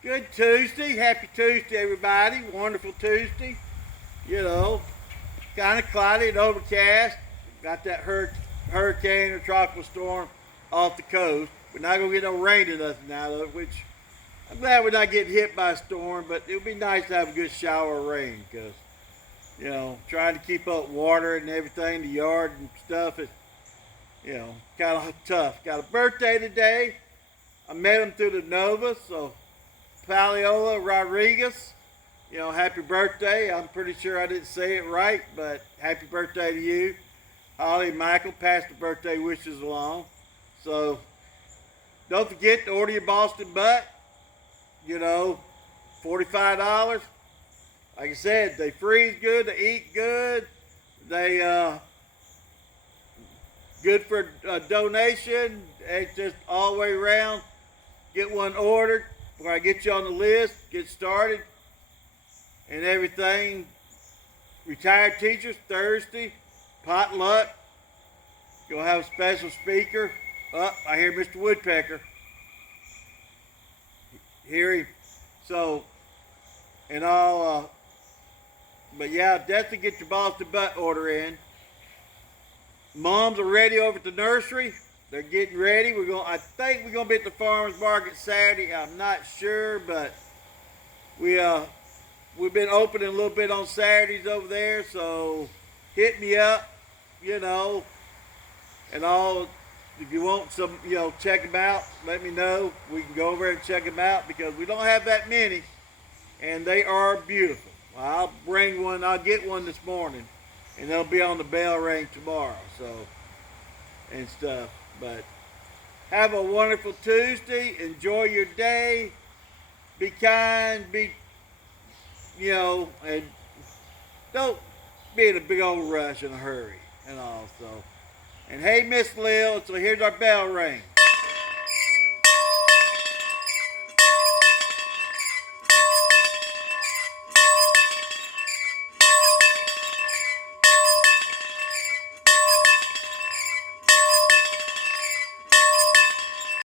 Good Tuesday. Happy Tuesday, everybody. Wonderful Tuesday. You know, kind of cloudy and overcast. Got that hurricane or tropical storm off the coast. We're not going to get no rain or nothing out of it, which I'm glad we're not getting hit by a storm, but it would be nice to have a good shower of rain because, trying to keep up water and everything, the yard and stuff is, kind of tough. Got a birthday today. I met him through the Nova, so Paliola Rodriguez, happy birthday. I'm pretty sure I didn't say it right, but happy birthday to you. Holly and Michael passed the birthday wishes along. So don't forget to order your Boston butt. $45. Like I said, they freeze good, they eat good, they good for a donation. It's just all the way around. Get one ordered before I get you on the list, get started, and everything. Retired teachers Thursday, potluck. You'll have a special speaker. I hear Mr. Woodpecker. Hear him. So, and all. But yeah, definitely get your Boston butt order in. Moms are ready over at the nursery. They're getting ready. I think we're gonna be at the farmers market Saturday. I'm not sure, but we've been opening a little bit on Saturdays over there. So hit me up, and all. If you want some, check them out. Let me know. We can go over and check them out because we don't have that many, and they are beautiful. I'll bring one. I'll get one this morning, and they'll be on the bell ring tomorrow. So and stuff. But have a wonderful Tuesday. Enjoy your day. Be kind. And don't be in a big old rush in a hurry and all. So, and hey, Miss Lil, so here's our bell ring.